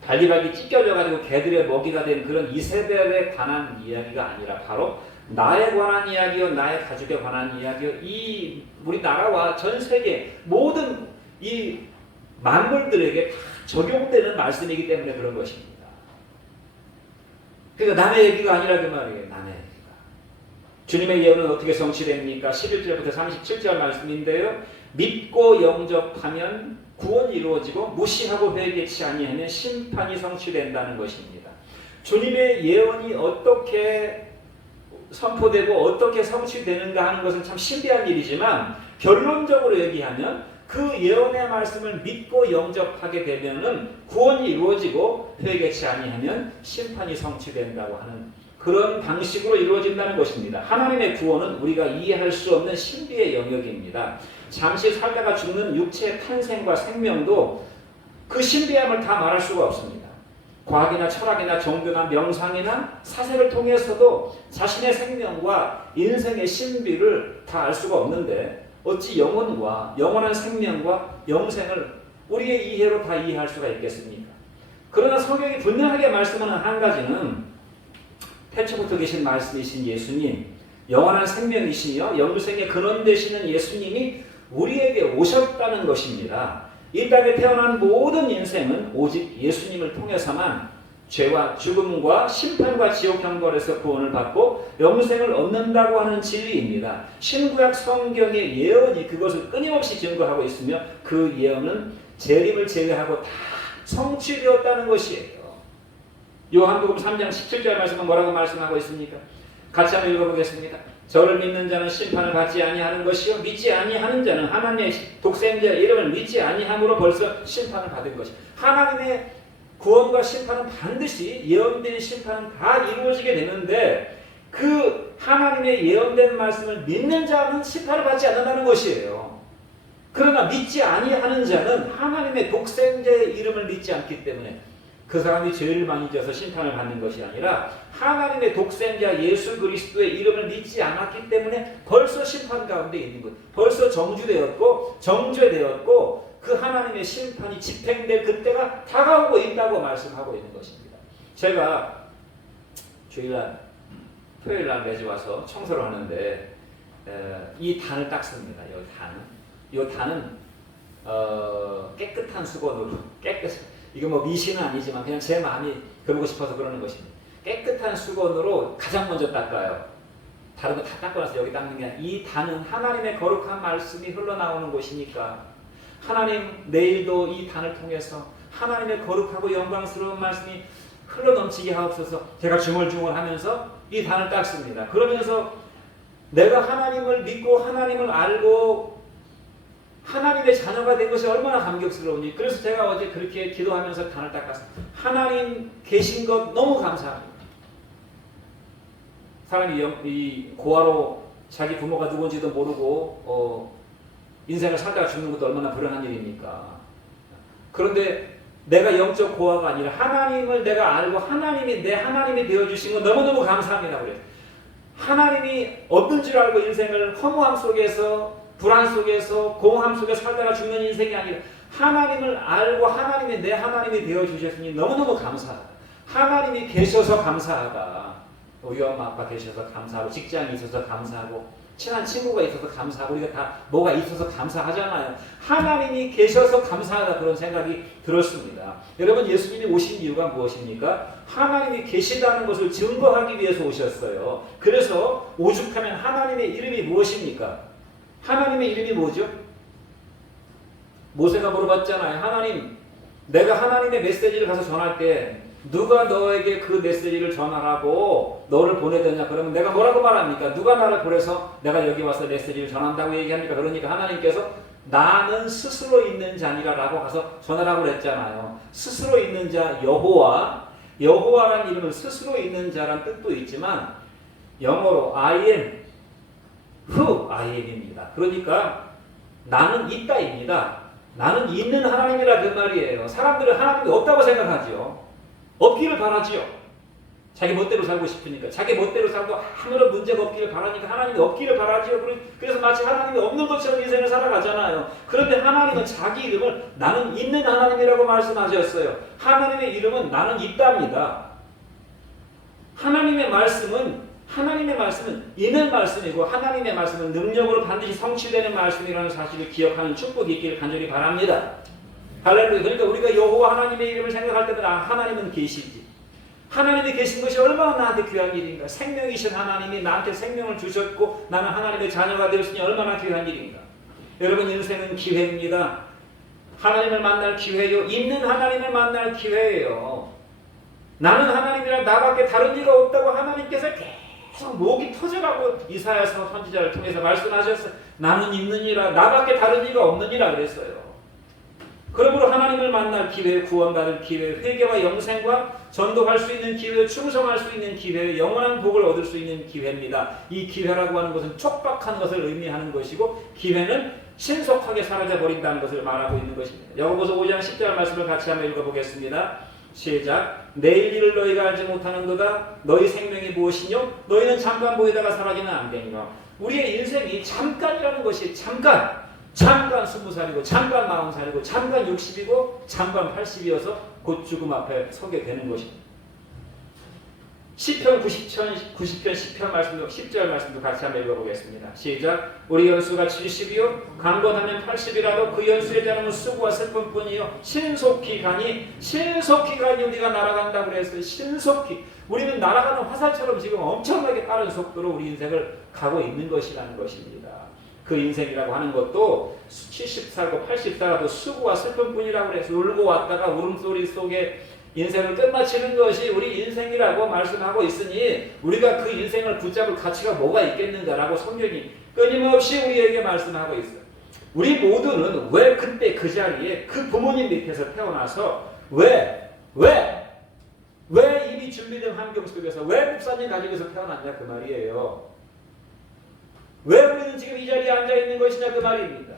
발리발리 찢겨져 가지고 개들의 먹이가 된 그런 이세벨에 관한 이야기가 아니라 바로 나에 관한 이야기요, 나의 가족에 관한 이야기요, 이 우리나라와 전 세계 모든 이 만물들에게 다 적용되는 말씀이기 때문에 그런 것입니다. 그러니까 남의 얘기가 아니라 그 말이에요. 남의 얘기가. 주님의 예언은 어떻게 성취됩니까? 11절부터 37절 말씀인데요. 믿고 영접하면 구원이 이루어지고 무시하고 회개치 아니하면 심판이 성취된다는 것입니다. 주님의 예언이 어떻게 선포되고 어떻게 성취되는가 하는 것은 참 신비한 일이지만 결론적으로 얘기하면 그 예언의 말씀을 믿고 영접하게 되면은 구원이 이루어지고 회개치 아니하면 심판이 성취된다고 하는 그런 방식으로 이루어진다는 것입니다. 하나님의 구원은 우리가 이해할 수 없는 신비의 영역입니다. 잠시 살다가 죽는 육체의 탄생과 생명도 그 신비함을 다 말할 수가 없습니다. 과학이나 철학이나 종교나 명상이나 사색을 통해서도 자신의 생명과 인생의 신비를 다 알 수가 없는데 어찌 영혼과 영원한 생명과 영생을 우리의 이해로 다 이해할 수가 있겠습니까? 그러나 성경이 분명하게 말씀하는 한 가지는 태초부터 계신 말씀이신 예수님, 영원한 생명이시며 영생의 근원 되시는 예수님이 우리에게 오셨다는 것입니다. 이 땅에 태어난 모든 인생은 오직 예수님을 통해서만 죄와 죽음과 심판과 지옥 형벌에서 구원을 받고 영생을 얻는다고 하는 진리입니다. 신구약 성경의 예언이 그것을 끊임없이 증거하고 있으며 그 예언은 재림을 제외하고 다 성취되었다는 것이에요. 요한복음 3장 17절 말씀은 뭐라고 말씀하고 있습니까? 같이 한번 읽어보겠습니다. 저를 믿는 자는 심판을 받지 아니하는 것이요 믿지 아니하는 자는 하나님의 독생자의 이름을 믿지 아니함으로 벌써 심판을 받은 것이. 하나님의 구원과 심판은 반드시 예언된 심판은 다 이루어지게 되는데 그 하나님의 예언된 말씀을 믿는 자는 심판을 받지 않는다는 것이에요. 그러나 믿지 아니하는 자는 하나님의 독생자의 이름을 믿지 않기 때문에 그 사람이 죄를 많이 져서 심판을 받는 것이 아니라 하나님의 독생자 예수 그리스도의 이름을 믿지 않았기 때문에 벌써 심판 가운데 있는 것. 벌써 정주되었고 정죄되었고 그 하나님의 심판이 집행될 그때가 다가오고 있다고 말씀하고 있는 것입니다. 제가 주일날 토요일날 매주 와서 청소를 하는데 이 단을 닦습니다. 이 단은 깨끗한 수건으로 이거 뭐 미신은 아니지만 그냥 제 마음이 그러고 싶어서 그러는 것입니다. 깨끗한 수건으로 가장 먼저 닦아요. 다른 거 다 닦고 나서 여기 닦는 게 아니라 이 단은 하나님의 거룩한 말씀이 흘러나오는 곳이니까 하나님 내일도 이 단을 통해서 하나님의 거룩하고 영광스러운 말씀이 흘러넘치게 하옵소서. 제가 중얼중얼하면서 이 단을 닦습니다. 그러면서 내가 하나님을 믿고 하나님을 알고 하나님의 자녀가 된 것이 얼마나 감격스러우니. 그래서 제가 어제 그렇게 기도하면서 단을 닦았습니다. 하나님 계신 것 너무 감사합니다. 사람이 이 고아로 자기 부모가 누군지도 모르고 인생을 살다가 죽는 것도 얼마나 불행한 일입니까? 그런데 내가 영적 고아가 아니라 하나님을 내가 알고 하나님이 내 하나님이 되어주신 건 너무너무 감사합니다. 그래요. 하나님이 없는 줄 알고 인생을 허무함 속에서 불안 속에서 공허함 속에 살다가 죽는 인생이 아니라 하나님을 알고 하나님이 내 하나님이 되어주셨으니 너무너무 감사하다. 하나님이 계셔서 감사하다. 우리 엄마 아빠 계셔서 감사하고 직장이 있어서 감사하고 친한 친구가 있어서 감사하고 우리가 다 뭐가 있어서 감사하잖아요. 하나님이 계셔서 감사하다 그런 생각이 들었습니다. 여러분 예수님이 오신 이유가 무엇입니까? 하나님이 계시다는 것을 증거하기 위해서 오셨어요. 그래서 오죽하면 하나님의 이름이 무엇입니까? 하나님의 이름이 뭐죠? 모세가 물어봤잖아요. 하나님, 내가 하나님의 메시지를 가서 전할 때 누가 너에게 그 메시지를 전하라고 너를 보내드냐? 그러면 내가 뭐라고 말합니까? 누가 나를 보내서 내가 여기 와서 메시지를 전한다고 얘기합니까? 그러니까 하나님께서 나는 스스로 있는 자니라 라고 가서 전하라고 그랬잖아요. 스스로 있는 자 여호와, 여호와라는 이름은 스스로 있는 자란 뜻도 있지만 영어로 I am who I am입니다. 그러니까 나는 있다입니다. 나는 있는 하나님이라 그 말이에요. 사람들은 하나님이 없다고 생각하죠. 없기를 바라지요. 자기 멋대로 살고 싶으니까. 자기 멋대로 살고 아무런 문제가 없기를 바라니까 하나님이 없기를 바라지요. 그래서 마치 하나님이 없는 것처럼 인생을 살아가잖아요. 그런데 하나님은 자기 이름을 나는 있는 하나님이라고 말씀하셨어요. 하나님의 이름은 나는 있답니다. 하나님의 말씀은 있는 말씀이고 하나님의 말씀은 능력으로 반드시 성취되는 말씀이라는 사실을 기억하는 축복이 있기를 간절히 바랍니다. 할렐루야. 그러니까 우리가 여호와 하나님의 이름을 생각할 때마다 하나님은 계시지. 하나님이 계신 것이 얼마나 나한테 귀한 일인가. 생명이신 하나님이 나한테 생명을 주셨고 나는 하나님의 자녀가 되었으니 얼마나 귀한 일인가. 여러분 인생은 기회입니다. 하나님을 만날 기회요. 있는 하나님을 만날 기회예요. 나는 하나님이라 나밖에 다른 이가 없다고 하나님께서 계속 목이 터져가고 이사야서 선지자를 통해서 말씀하셨어요. 나는 있느니라 나밖에 다른 이가 없느니라 그랬어요. 그러므로 하나님을 만날 기회, 구원받을 기회, 회개와 영생과 전도할 수 있는 기회, 충성할 수 있는 기회, 영원한 복을 얻을 수 있는 기회입니다. 이 기회라고 하는 것은 촉박한 것을 의미하는 것이고 기회는 신속하게 사라져버린다는 것을 말하고 있는 것입니다. 야고보서 5장 10절 말씀을 같이 한번 읽어보겠습니다. 시작. 내일 일을 너희가 알지 못하는도다. 너희 생명이 무엇이뇨? 너희는 잠깐 보이다가 사라지는 안개니라. 우리의 인생이 잠깐이라는 것이 잠깐 20살이고 잠깐 40살이고 잠깐 60이고 잠깐 80이어서 곧 죽음 앞에 서게 되는 것입니다. 시편 90편 10편 말씀도 10절 말씀도 같이 한번 읽어보겠습니다. 시작. 우리 연수가 70이요 강건하면 80이라도 그 연수의 자는 수고와 슬픔뿐이요 신속히 가니 우리가 날아간다고 그랬어요. 신속히 우리는 날아가는 화살처럼 지금 엄청나게 빠른 속도로 우리 인생을 가고 있는 것이라는 것입니다. 그 인생이라고 하는 것도 70살고 80살라도 수고와 슬픔뿐이라고 해서 울고 왔다가 울음소리 속에 인생을 끝마치는 것이 우리 인생이라고 말씀하고 있으니 우리가 그 인생을 붙잡을 가치가 뭐가 있겠는가라고 성경이 끊임없이 우리에게 말씀하고 있어요. 우리 모두는 왜 그때 그 자리에 그 부모님 밑에서 태어나서 왜 이미 준비된 환경 속에서 왜 목사님 가족에서 태어났냐 그 말이에요. 왜 우리는 지금 이 자리에 앉아있는 것이냐 그 말입니다.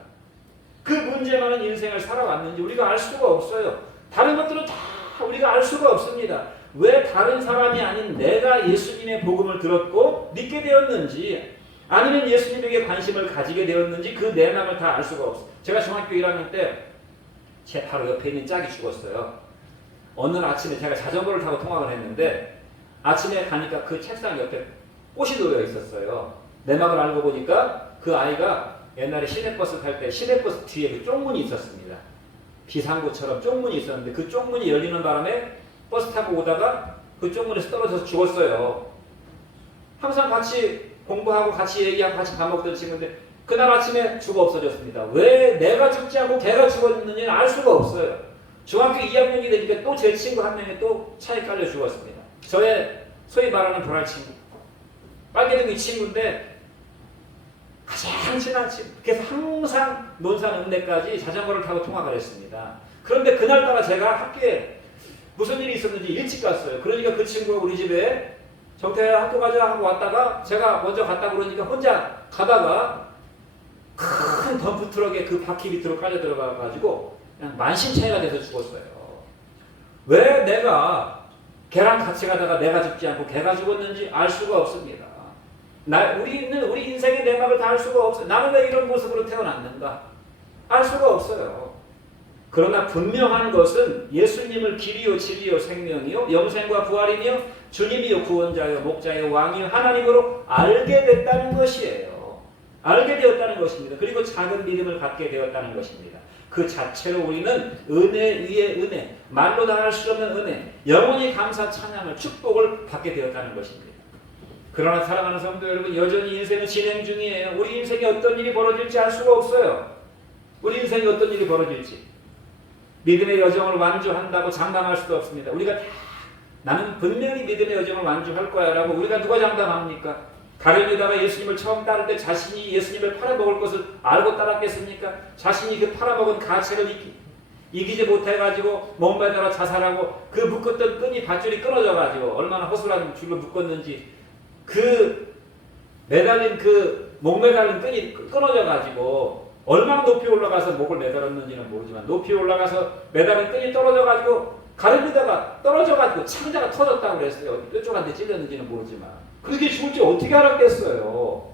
그 문제 많은 인생을 살아왔는지 우리가 알 수가 없어요. 다른 것들은 다 우리가 알 수가 없습니다. 왜 다른 사람이 아닌 내가 예수님의 복음을 들었고 믿게 되었는지 아니면 예수님에게 관심을 가지게 되었는지 그 내막을 다 알 수가 없어요. 제가 중학교 1학년 때 제 바로 옆에 있는 짝이 죽었어요. 어느 날 아침에 제가 자전거를 타고 통학을 했는데 아침에 가니까 그 책상 옆에 꽃이 놓여 있었어요. 내막을 알고 보니까 그 아이가 옛날에 시내버스 탈 때 시내버스 뒤에 그 쪽문이 있었습니다. 비상구처럼 쪽문이 있었는데 그 쪽문이 열리는 바람에 버스 타고 오다가 그 쪽문에서 떨어져서 죽었어요. 항상 같이 공부하고 같이 얘기하고 같이 밥 먹던 친구인데 그날 아침에 죽어 없어졌습니다. 왜 내가 죽지 않고 걔가 죽었는지는 알 수가 없어요. 중학교 2학년이 되니까 또 제 친구 한 명이 또 차에 깔려 죽었습니다. 저의 소위 말하는 불알 친구. 빨개등이 친구인데 가장 친한 친구. 그래서 항상 논산 읍내까지 자전거를 타고 통학을 했습니다. 그런데 그날따라 제가 학교에 무슨 일이 있었는지 일찍 갔어요. 그러니까 그 친구가 우리 집에 정태야 학교 가자 하고 왔다가 제가 먼저 갔다 그러니까 혼자 가다가 큰 덤프 트럭에 그 바퀴 밑으로 깔려 들어가 가지고 그냥 만신창이가 돼서 죽었어요. 왜 내가 걔랑 같이 가다가 내가 죽지 않고 걔가 죽었는지 알 수가 없습니다. 우리는 우리 인생의 내막을 다 알 수가 없어요. 나는 왜 이런 모습으로 태어났는가? 알 수가 없어요. 그러나 분명한 것은 예수님을 길이요 진리요 생명이요 영생과 부활이며 주님이요 구원자요 목자요 왕이요 하나님으로 알게 됐다는 것이에요. 알게 되었다는 것입니다. 그리고 작은 믿음을 갖게 되었다는 것입니다. 그 자체로 우리는 은혜 위에 은혜, 말로 다 할 수 없는 은혜, 영원히 감사 찬양을 축복을 받게 되었다는 것입니다. 그러나 사랑하는 성도 여러분, 여전히 인생은 진행 중이에요. 우리 인생에 어떤 일이 벌어질지 알 수가 없어요. 우리 인생에 어떤 일이 벌어질지. 믿음의 여정을 완주한다고 장담할 수도 없습니다. 우리가 나는 분명히 믿음의 여정을 완주할 거야 라고 우리가 누가 장담합니까? 가룟유다가 예수님을 처음 따를 때 자신이 예수님을 팔아먹을 것을 알고 따랐겠습니까? 자신이 그 팔아먹은 가책을 이기지 못해가지고 목매달아 자살하고 그 묶었던 끈이 밧줄이 끊어져가지고 얼마나 허술한 줄로 묶었는지 그 매달린 그 목매달린 끈이 끊어져가지고 얼마나 높이 올라가서 목을 매달았는지는 모르지만 높이 올라가서 매달린 끈이 떨어져가지고 가룟유다가 떨어져가지고 창자가 터졌다고 그랬어요. 뾰족한데 찔렸는지는 모르지만 그렇게 죽을지 어떻게 알았겠어요.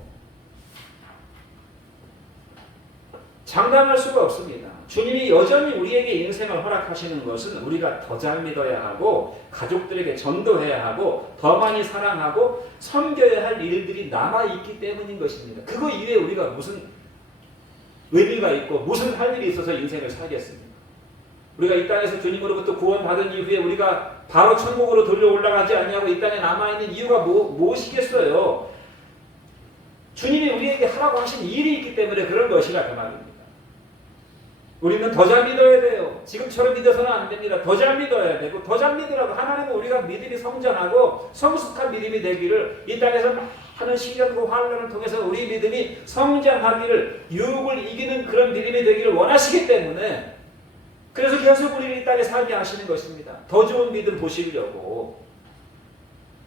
장담할 수가 없습니다. 주님이 여전히 우리에게 인생을 허락하시는 것은 우리가 더 잘 믿어야 하고 가족들에게 전도해야 하고 더 많이 사랑하고 섬겨야 할 일들이 남아있기 때문인 것입니다. 그거 이외에 우리가 무슨 의미가 있고 무슨 할 일이 있어서 인생을 살겠습니까? 우리가 이 땅에서 주님으로부터 구원받은 이후에 우리가 바로 천국으로 돌려 올라가지 않냐고 이 땅에 남아있는 이유가 무엇이겠어요? 주님이 우리에게 하라고 하신 일이 있기 때문에 그런 것이라 그 말입니다. 우리는 더 잘 믿어야 돼요. 지금처럼 믿어서는 안 됩니다. 더 잘 믿어야 되고 더 잘 믿으라고 하나님은 우리가 믿음이 성장하고 성숙한 믿음이 되기를 이 땅에서 많은 시련과 환난을 통해서 우리 믿음이 성장하기를 유혹을 이기는 그런 믿음이 되기를 원하시기 때문에 그래서 계속 우리를 이 땅에 살게 하시는 것입니다. 더 좋은 믿음 보시려고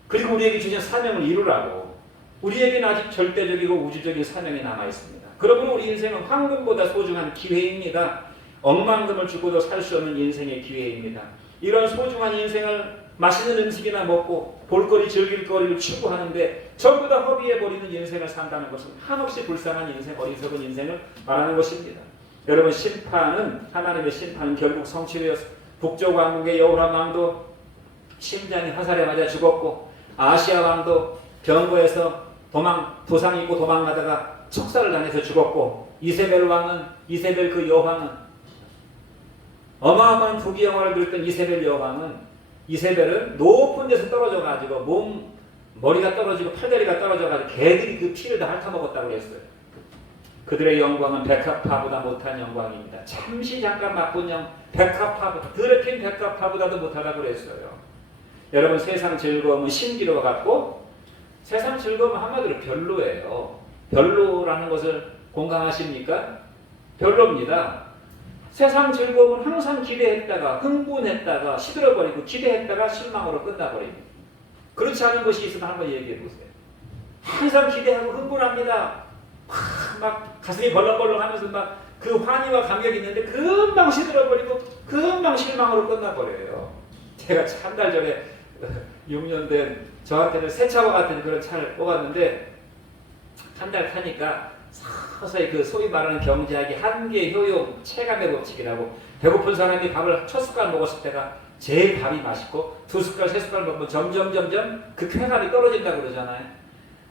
그리고 우리에게 주신 사명을 이루라고 우리에게는 아직 절대적이고 우주적인 사명이 남아있습니다. 그러므로 우리 인생은 황금보다 소중한 기회입니다. 억만금을 주고도 살 수 없는 인생의 기회입니다. 이런 소중한 인생을 맛있는 음식이나 먹고 볼거리 즐길거리를 추구하는데 전부 다 허비해버리는 인생을 산다는 것은 한없이 불쌍한 인생, 어리석은 인생을 말하는 것입니다. 여러분 심판은 하나님의 심판은 결국 성취되었어. 북쪽 왕국의 여호람 왕도 심장이 화살에 맞아 죽었고 아시아 왕도 병거에서 도상 입고 도망가다가 척살을 당해서 죽었고 이세벨 그 여왕은 어마어마한 부귀영화를 누렸던 이세벨은 높은 데서 떨어져가지고 머리가 떨어지고 팔다리가 떨어져가지고 개들이 그 피를 다 핥아먹었다고 그랬어요. 그들의 영광은 백합화보다 못한 영광입니다. 잠시 잠깐 맛본 드레핀 백합화보다도 못하다고 그랬어요. 여러분 세상 즐거움은 신기루와 같고 세상 즐거움은 한마디로 별로예요. 별로라는 것을 공감하십니까? 별로입니다. 세상 즐거움은 항상 기대했다가 흥분했다가 시들어버리고 기대했다가 실망으로 끝나버립니다. 그렇지 않은 것이 있으면 한번 얘기해보세요. 항상 기대하고 흥분합니다. 막 가슴이 벌렁벌렁하면서 막 그 환희와 감격이 있는데 금방 시들어버리고 금방 실망으로 끝나버려요. 제가 한 달 전에 6년 된 저한테는 새 차와 같은 그런 차를 뽑았는데 한 달 타니까 서서히 그 소위 말하는 경제학이 한계 효용 체감의 법칙이라고 배고픈 사람이 밥을 첫 숟갈 먹었을 때가 제일 밥이 맛있고 두 숟갈 세 숟갈 먹으면 점점 그 쾌감이 떨어진다고 그러잖아요.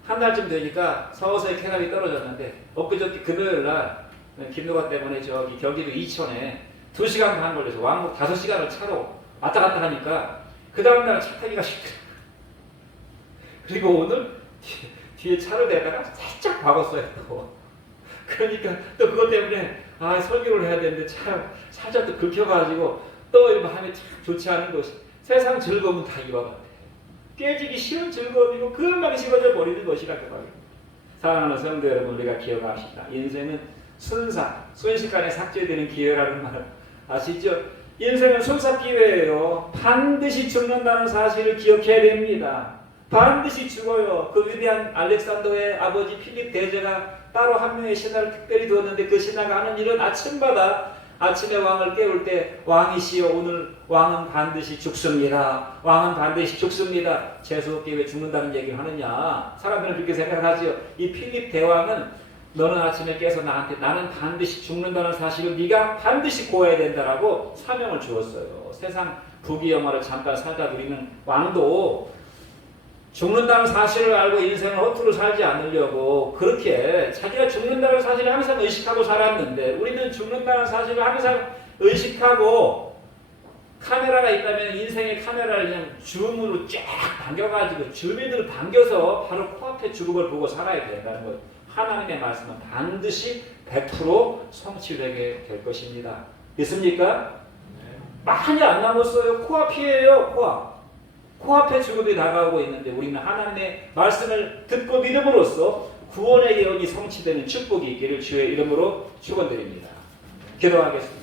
한 달쯤 되니까 서서히 쾌감이 떨어졌는데 엊그저께 금요일날 김노가 때문에 저기 경기도 이천에 2시간 반 걸려서 왕복 5시간을 차로 왔다 갔다 하니까 그 다음날 차 타기가 쉽더라고요. 그리고 오늘 뒤에 차를 대다가 살짝 박았어요. 또. 그러니까 또 그것 때문에 설교를 해야 되는데 살짝 또 긁혀가지고 또 마음이 참 좋지 않은 것이 세상 즐거움은 다 이와 같아요. 깨지기 쉬운 즐거움이고 금방 식어져 버리는 것이라고 말입니다. 사랑하는 성도 여러분 우리가 기억합시다. 인생은 순식간에 삭제되는 기회라는 말 아시죠? 인생은 순삭기회예요. 반드시 죽는다는 사실을 기억해야 됩니다. 반드시 죽어요. 그 위대한 알렉산더의 아버지 필립 대제가 따로 한 명의 신하를 특별히 두었는데 그 신하가 하는 일은 아침마다 아침에 왕을 깨울 때 왕이시여 오늘 왕은 반드시 죽습니다. 왕은 반드시 죽습니다. 재수없게 왜 죽는다는 얘기를 하느냐. 사람들은 그렇게 생각하지요. 이 필립 대왕은 너는 아침에 깨서 나한테 나는 반드시 죽는다는 사실을 네가 반드시 고해야 된다라고 사명을 주었어요. 세상 부귀영화를 잠깐 살다 누리는 왕도 죽는다는 사실을 알고 인생을 허투루 살지 않으려고 그렇게 자기가 죽는다는 사실을 항상 의식하고 살았는데 우리는 죽는다는 사실을 항상 의식하고 카메라가 있다면 인생의 카메라를 그냥 줌으로 쫙 당겨가지고 줌인을 당겨서 바로 코앞에 죽음을 보고 살아야 된다는 것. 하나님의 말씀은 반드시 100% 성취되게 될 것입니다. 믿습니까? 많이 안 남았어요. 코앞이에요. 코앞. 코앞에 죽음이 다가오고 있는데 우리는 하나님의 말씀을 듣고 믿음으로써 구원의 예언이 성취되는 축복이 있기를 주의 이름으로 축원드립니다. 기도하겠습니다.